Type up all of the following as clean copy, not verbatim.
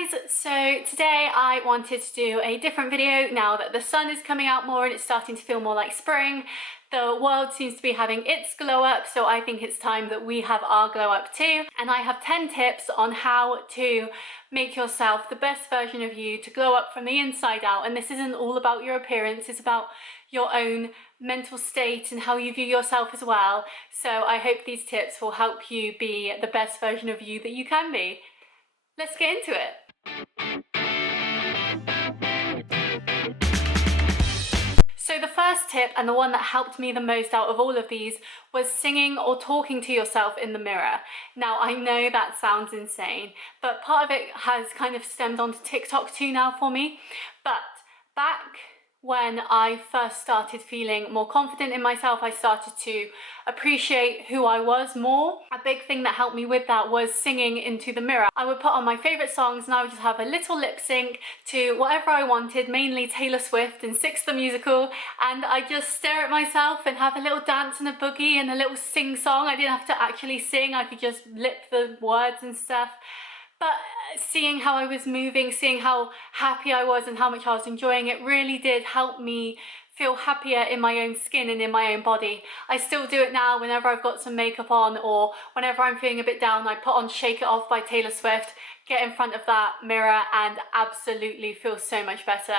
guys, so today I wanted to do a different video now that the sun is coming out more and it's starting to feel more like spring. The world seems to be having its glow up, so I think it's time that we have our glow up too. And I have 10 tips on how to make yourself the best version of you to glow up from the inside out. And this isn't all about your appearance, it's about your own mental state and how you view yourself as well. So I hope these tips will help you be the best version of you that you can be. Let's get into it. So the first tip, and the one that helped me the most out of all of these, was singing or talking to yourself in the mirror. Now I know that sounds insane, but part of it has kind of stemmed onto TikTok too now for me. But back when I first started feeling more confident in myself, I started to appreciate who I was more. A big thing that helped me with that was singing into the mirror. I would put on my favourite songs and I would just have a little lip sync to whatever I wanted, mainly Taylor Swift and Six the Musical, and I just stare at myself and have a little dance and a boogie and a little sing song. I didn't have to actually sing, I could just lip the words and stuff. But seeing how I was moving, seeing how happy I was and how much I was enjoying it really did help me feel happier in my own skin and in my own body. I still do it now whenever I've got some makeup on or whenever I'm feeling a bit down. I put on Shake It Off by Taylor Swift, get in front of that mirror and absolutely feel so much better.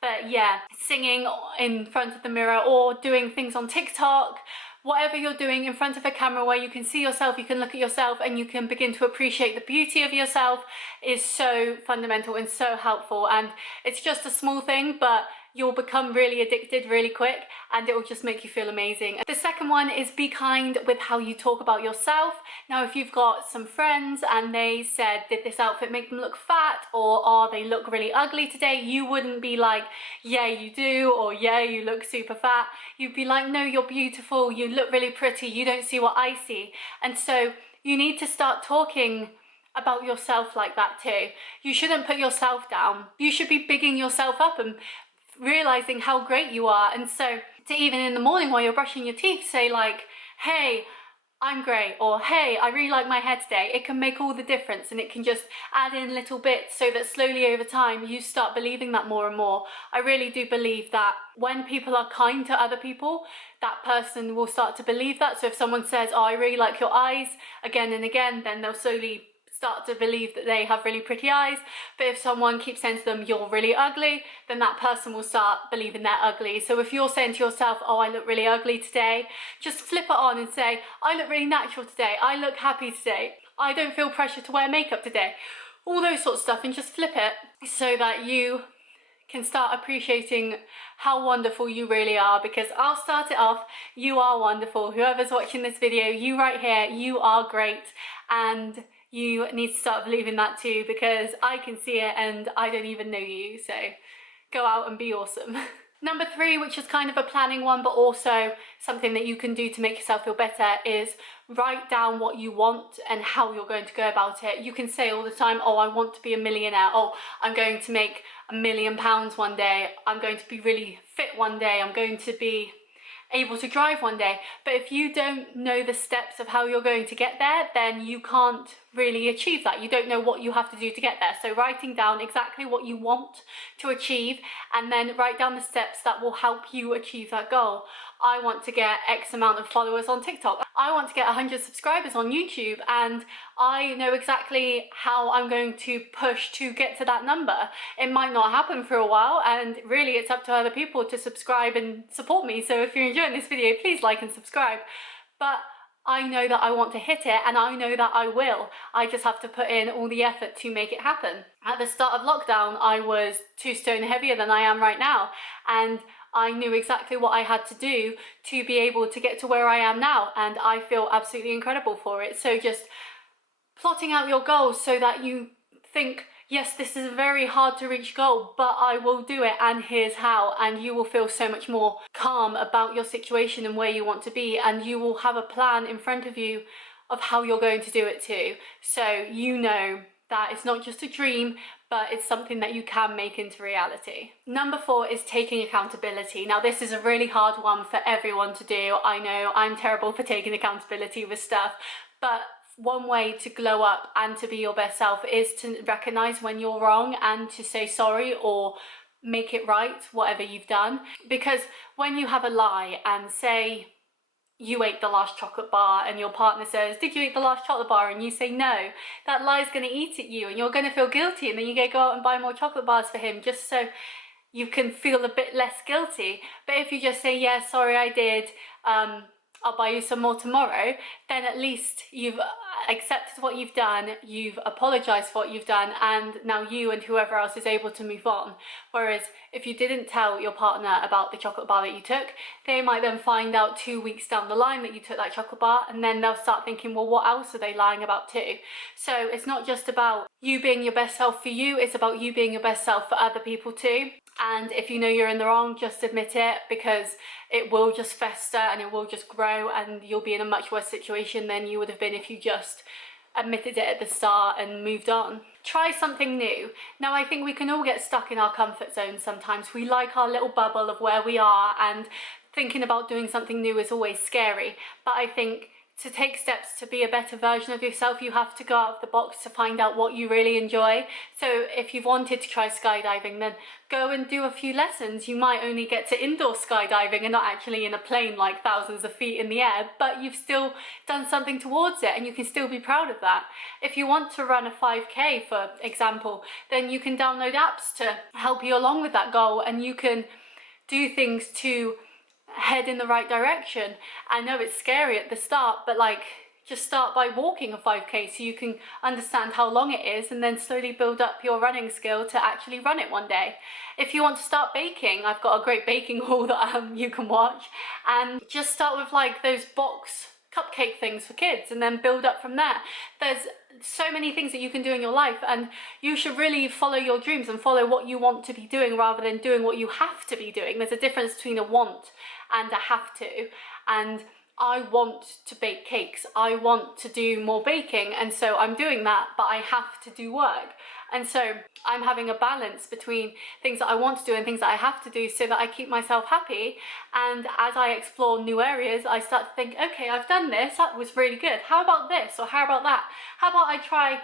But yeah, singing in front of the mirror or doing things on TikTok, whatever you're doing in front of a camera where you can see yourself, you can look at yourself and you can begin to appreciate the beauty of yourself is so fundamental and so helpful. And it's just a small thing, but you'll become really addicted really quick and it will just make you feel amazing. The second one is be kind with how you talk about yourself. Now, if you've got some friends and they said, did this outfit make them look fat, or oh, they look really ugly today, you wouldn't be like, yeah, you do, or yeah, you look super fat. You'd be like, no, you're beautiful, you look really pretty, you don't see what I see. And so you need to start talking about yourself like that too. You shouldn't put yourself down. You should be bigging yourself up and realizing how great you are. And so to even in the morning while you're brushing your teeth say like, hey, I'm great, or hey, I really like my hair today. It can make all the difference and it can just add in little bits so that slowly over time you start believing that more and more. I really do believe that when people are kind to other people, that person will start to believe that. So if someone says, oh, I really like your eyes, again and again, then they'll slowly start to believe that they have really pretty eyes. But if someone keeps saying to them, you're really ugly, then that person will start believing they're ugly. So if you're saying to yourself, oh, I look really ugly today, just flip it on and say, I look really natural today, I look happy today, I don't feel pressure to wear makeup today. All those sorts of stuff, and just flip it so that you can start appreciating how wonderful you really are. Because I'll start it off, you are wonderful. Whoever's watching this video, you right here, you are great. And you need to start believing that too, because I can see it and I don't even know you, so go out and be awesome. Number 3, which is kind of a planning one, but also something that you can do to make yourself feel better, is write down what you want and how you're going to go about it. You can say all the time, oh, I want to be a millionaire, oh, I'm going to make £1 million one day, I'm going to be really fit one day, I'm going to be able to drive one day. But if you don't know the steps of how you're going to get there, then you can't really achieve that. You don't know what you have to do to get there. So writing down exactly what you want to achieve and then write down the steps that will help you achieve that goal. I want to get X amount of followers on TikTok. I want to get 100 subscribers on YouTube, and I know exactly how I'm going to push to get to that number. It might not happen for a while, and really it's up to other people to subscribe and support me. So if you're enjoying this video, please like and subscribe. But I know that I want to hit it, and I know that I will. I just have to put in all the effort to make it happen. At the start of lockdown, I was 2 stone heavier than I am right now, and I knew exactly what I had to do to be able to get to where I am now, and I feel absolutely incredible for it. So just plotting out your goals so that you think, yes, this is a very hard to reach goal, but I will do it, and here's how. And you will feel so much more calm about your situation and where you want to be, and you will have a plan in front of you of how you're going to do it too. So you know that it's not just a dream, but it's something that you can make into reality. Number 4 is taking accountability. Now, this is a really hard one for everyone to do. I know I'm terrible for taking accountability with stuff, but one way to glow up and to be your best self is to recognize when you're wrong and to say sorry or make it right, whatever you've done. Because when you have a lie and say you ate the last chocolate bar and your partner says, did you eat the last chocolate bar? And you say no, that lie is going to eat at you and you're going to feel guilty, and then you go out and buy more chocolate bars for him just so you can feel a bit less guilty. But if you just say, yeah, sorry, I did, I'll buy you some more tomorrow, then at least you've accepted what you've done, you've apologized for what you've done, and now you and whoever else is able to move on. Whereas if you didn't tell your partner about the chocolate bar that you took, they might then find out 2 weeks down the line that you took that chocolate bar, and then they'll start thinking, well, what else are they lying about too? So it's not just about you being your best self for you, it's about you being your best self for other people too. And if you know you're in the wrong, just admit it, because it will just fester and it will just grow, and you'll be in a much worse situation than you would have been if you just admitted it at the start and moved on. Try something new. Now, I think we can all get stuck in our comfort zone sometimes. We like our little bubble of where we are, and thinking about doing something new is always scary. But I think to take steps to be a better version of yourself, you have to go out of the box to find out what you really enjoy. So if you've wanted to try skydiving, then go and do a few lessons. You might only get to indoor skydiving and not actually in a plane like thousands of feet in the air, but you've still done something towards it and you can still be proud of that. If you want to run a 5K, for example, then you can download apps to help you along with that goal, and you can do things to head in the right direction. I know it's scary at the start, but just start by walking a 5K so you can understand how long it is, and then slowly build up your running skill to actually run it one day. If you want to start baking, I've got a great baking haul that you can watch, and just start with those box cupcake things for kids and then build up from there. There's so many things that you can do in your life, and you should really follow your dreams and follow what you want to be doing rather than doing what you have to be doing. There's a difference between a want and a have to, and I want to bake cakes, I want to do more baking, and so I'm doing that, but I have to do work. And so I'm having a balance between things that I want to do and things that I have to do so that I keep myself happy. And as I explore new areas, I start to think, okay, I've done this, that was really good. How about this? Or how about that? How about I try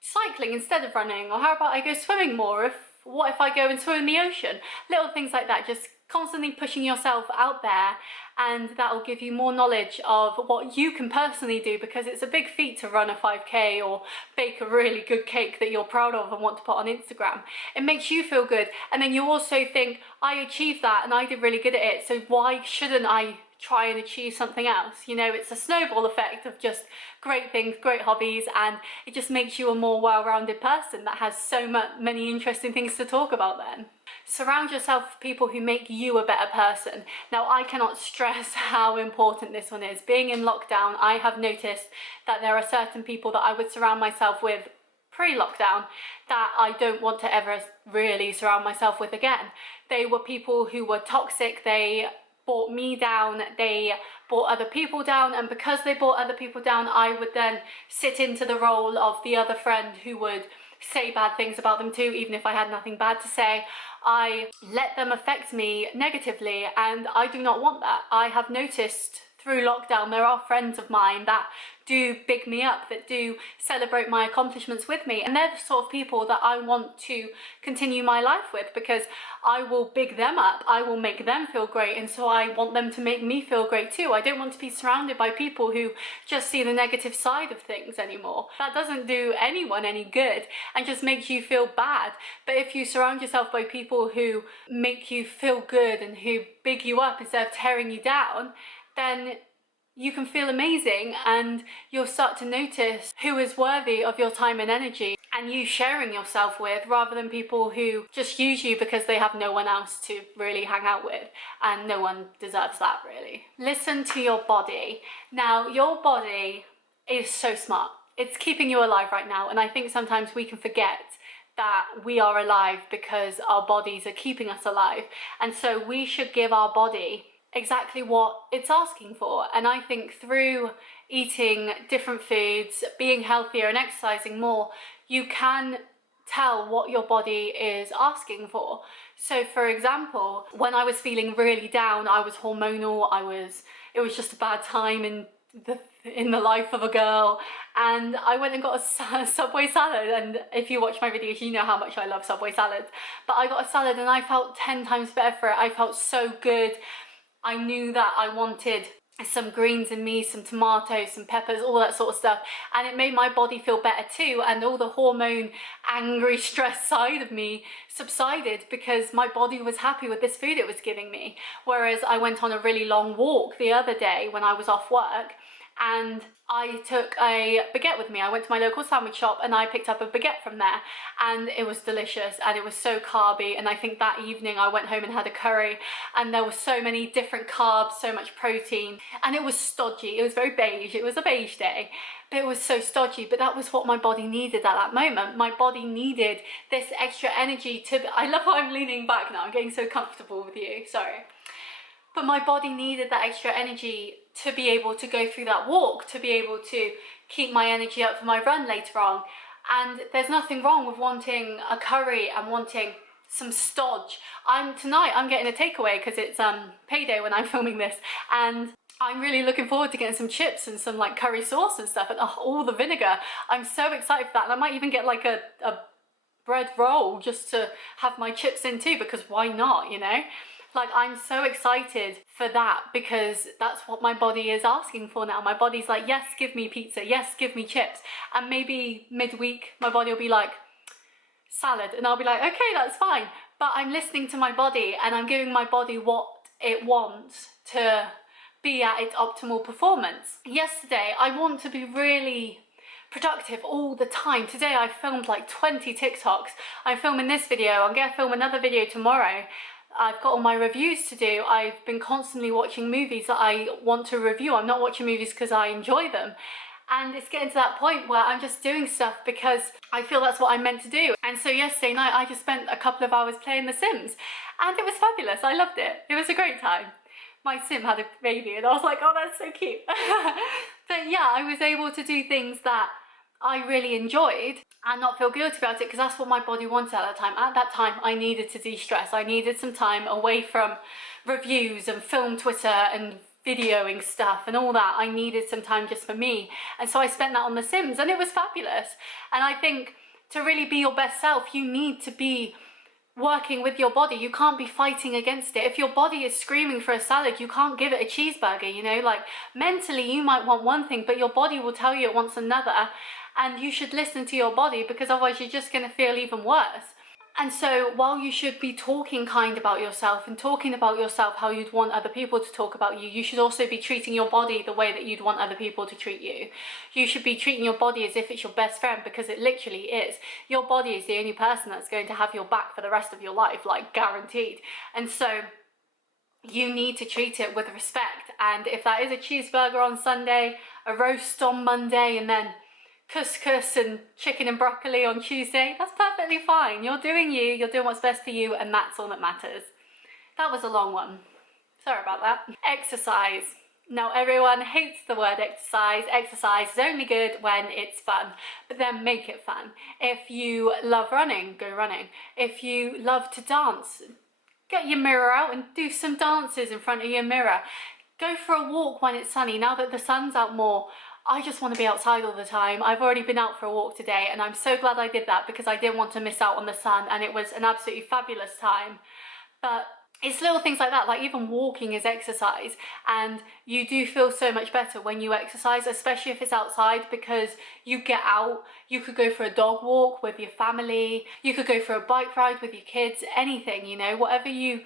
cycling instead of running? Or how about I go swimming more? What if I go and swim in the ocean? Little things like that, just constantly pushing yourself out there, and that will give you more knowledge of what you can personally do, because it's a big feat to run a 5K or bake a really good cake that you're proud of and want to put on Instagram. It makes you feel good, and then you also think, I achieved that and I did really good at it, so why shouldn't I try and achieve something else? You know, it's a snowball effect of just great things, great hobbies, and it just makes you a more well-rounded person that has so many interesting things to talk about then. Surround yourself with people who make you a better person. Now, I cannot stress how important this one is. Being in lockdown, I have noticed that there are certain people that I would surround myself with pre-lockdown that I don't want to ever really surround myself with again. They were people who were toxic. They brought me down, they brought other people down, and because they brought other people down, I would then sit into the role of the other friend who would say bad things about them too, even if I had nothing bad to say. I let them affect me negatively, and I do not want that. I have noticed through lockdown there are friends of mine that do big me up, that do celebrate my accomplishments with me, and they're the sort of people that I want to continue my life with, because I will big them up, I will make them feel great, and so I want them to make me feel great too. I don't want to be surrounded by people who just see the negative side of things anymore. That doesn't do anyone any good and just makes you feel bad. But if you surround yourself by people who make you feel good and who big you up instead of tearing you down, then you can feel amazing, and you'll start to notice who is worthy of your time and energy and you sharing yourself with, rather than people who just use you because they have no one else to really hang out with, and no one deserves that really. Listen to your body. Now, your body is so smart. It's keeping you alive right now, and I think sometimes we can forget that we are alive because our bodies are keeping us alive, and so we should give our body exactly what it's asking for. And I think through eating different foods, being healthier and exercising more, you can tell what your body is asking for. So for example, when I was feeling really down, I was hormonal, it was just a bad time in in the life of a girl, and I went and got a Subway salad. And if you watch my videos, you know how much I love Subway salads. But I got a salad and I felt 10 times better for it. I felt so good. I knew that I wanted some greens in me, some tomatoes, some peppers, all that sort of stuff, and it made my body feel better too, and all the hormone angry stress side of me subsided because my body was happy with this food it was giving me. Whereas I went on a really long walk the other day when I was off work, and I took a baguette with me. I went to my local sandwich shop and I picked up a baguette from there, and it was delicious and it was so carby. And I think that evening I went home and had a curry, and there were so many different carbs, so much protein, and it was stodgy. It was very beige. It was a beige day, but it was so stodgy. But that was what my body needed at that moment. My body needed this extra energy to, I love how I'm leaning back now. I'm getting so comfortable with you, sorry. But my body needed that extra energy to be able to go through that walk, to be able to keep my energy up for my run later on. And there's nothing wrong with wanting a curry and wanting some stodge. Tonight I'm getting a takeaway because it's payday when I'm filming this, and I'm really looking forward to getting some chips and some like curry sauce and stuff, and all the vinegar. I'm so excited for that, and I might even get like a bread roll just to have my chips in too, because why not, you know? Like, I'm so excited for that because that's what my body is asking for now. My body's like, yes, give me pizza, yes, give me chips. And maybe midweek my body will be like, salad, and I'll be like, okay, that's fine. But I'm listening to my body and I'm giving my body what it wants to be at its optimal performance. Yesterday, I want to be really productive all the time. Today I filmed like 20 TikToks. I'm filming this video, I'm gonna film another video tomorrow. I've got all my reviews to do. I've been constantly watching movies that I want to review. I'm not watching movies because I enjoy them. And it's getting to that point where I'm just doing stuff because I feel that's what I'm meant to do. And so yesterday night I just spent a couple of hours playing The Sims, and it was fabulous. I loved it. It was a great time. My Sim had a baby and I was like, oh, that's so cute. But yeah, I was able to do things that I really enjoyed and not feel guilty about it, because that's what my body wanted at that time. At that time, I needed to de-stress. I needed some time away from reviews and film Twitter and videoing stuff and all that. I needed some time just for me. And so I spent that on The Sims, and it was fabulous. And I think to really be your best self, you need to be working with your body. You can't be fighting against it. If your body is screaming for a salad, you can't give it a cheeseburger, you know? Like, mentally you might want one thing, but your body will tell you it wants another, and you should listen to your body, because otherwise you're just going to feel even worse. And so while you should be talking kind about yourself and talking about yourself how you'd want other people to talk about you, you should also be treating your body the way that you'd want other people to treat you. You should be treating your body as if it's your best friend, because it literally is. Your body is the only person that's going to have your back for the rest of your life, like guaranteed. And so you need to treat it with respect. And if that is a cheeseburger on Sunday, a roast on Monday, and then couscous and chicken and broccoli on Tuesday, that's perfectly fine. You're doing you, you're doing what's best for you, and that's all that matters. That was a long one. Sorry about that. Exercise. Now, everyone hates the word exercise. Exercise is only good when it's fun, but then make it fun. If you love running, go running. If you love to dance, get your mirror out and do some dances in front of your mirror. Go for a walk when it's sunny. Now that the sun's out more, I just want to be outside all the time. I've already been out for a walk today, and I'm so glad I did that because I didn't want to miss out on the sun, and it was an absolutely fabulous time. But it's little things like that, like even walking is exercise, and you do feel so much better when you exercise, especially if it's outside, because you get out. You could go for a dog walk with your family, you could go for a bike ride with your kids, anything, you know, whatever you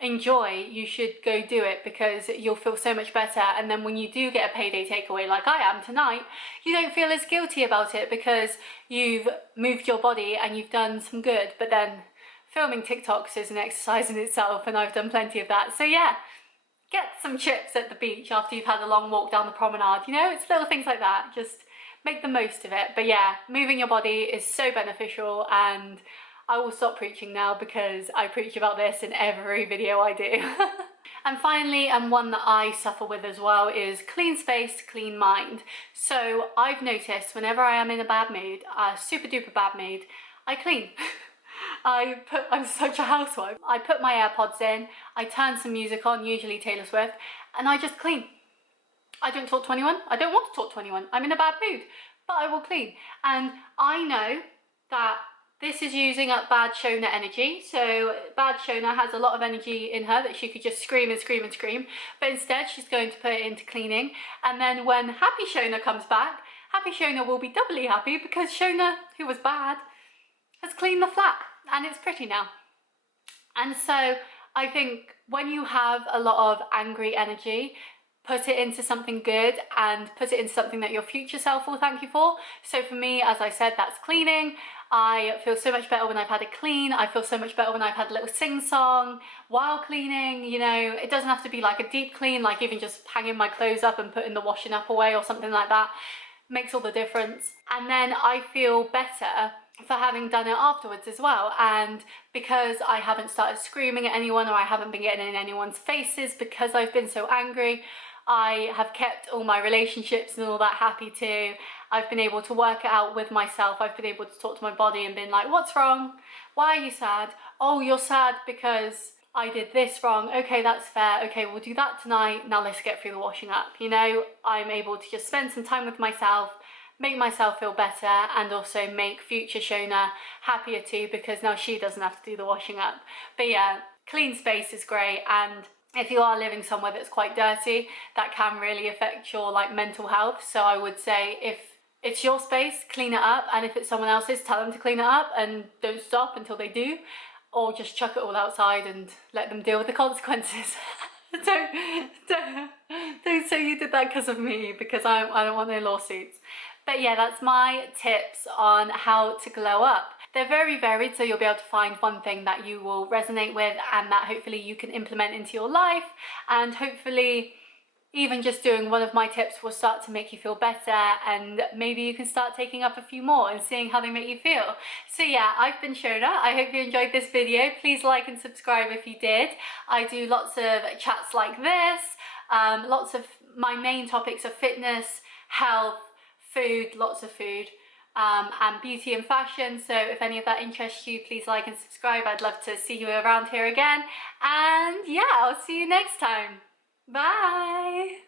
enjoy, you should go do it, because you'll feel so much better. And then when you do get a payday takeaway like I am tonight, you don't feel as guilty about it because you've moved your body and you've done some good. But then filming TikToks is an exercise in itself, and I've done plenty of that. So yeah, get some chips at the beach after you've had a long walk down the promenade. You know, it's little things like that. Just make the most of it. But yeah, moving your body is so beneficial, and I will stop preaching now because I preach about this in every video I do. And finally, and one that I suffer with as well, is clean space, clean mind. So I've noticed whenever I am in a bad mood, a super duper bad mood, I clean. I'm such a housewife. I put my AirPods in, I turn some music on, usually Taylor Swift, and I just clean. I don't talk to anyone. I don't want to talk to anyone. I'm in a bad mood, but I will clean. And I know that this is using up bad Shona energy. So bad Shona has a lot of energy in her that she could just scream and scream and scream. But instead, she's going to put it into cleaning. And then when happy Shona comes back, happy Shona will be doubly happy because Shona, who was bad, has cleaned the flat and it's pretty now. And so I think when you have a lot of angry energy, put it into something good and put it into something that your future self will thank you for. So for me, as I said, that's cleaning. I feel so much better when I've had a clean. I feel so much better when I've had a little sing-song while cleaning. You know, it doesn't have to be like a deep clean, like even just hanging my clothes up and putting the washing up away or something like that makes all the difference. And then I feel better for having done it afterwards as well. And because I haven't started screaming at anyone or I haven't been getting in anyone's faces because I've been so angry, I have kept all my relationships and all that happy too. I've been able to work it out with myself. I've been able to talk to my body and been like, what's wrong? Why are you sad? Oh, you're sad because I did this wrong. Okay, that's fair. Okay, we'll do that tonight. Now let's get through the washing up. You know, I'm able to just spend some time with myself, make myself feel better, and also make future Shona happier too, because now she doesn't have to do the washing up. But yeah, clean space is great. And if you are living somewhere that's quite dirty, that can really affect your like mental health. So I would say if it's your space, clean it up. And if it's someone else's, tell them to clean it up and don't stop until they do. Or just chuck it all outside and let them deal with the consequences. don't say you did that because of me, because I don't want no lawsuits. But yeah, that's my tips on how to glow up. They're very varied, so you'll be able to find one thing that you will resonate with and that hopefully you can implement into your life, and hopefully even just doing one of my tips will start to make you feel better, and maybe you can start taking up a few more and seeing how they make you feel. So yeah, I've been Shona. I hope you enjoyed this video. Please like and subscribe if you did. I do lots of chats like this. Lots of my main topics are fitness, health, food, lots of food, and beauty and fashion. So if any of that interests you, please like and subscribe. I'd love to see you around here again. And yeah, I'll see you next time. Bye!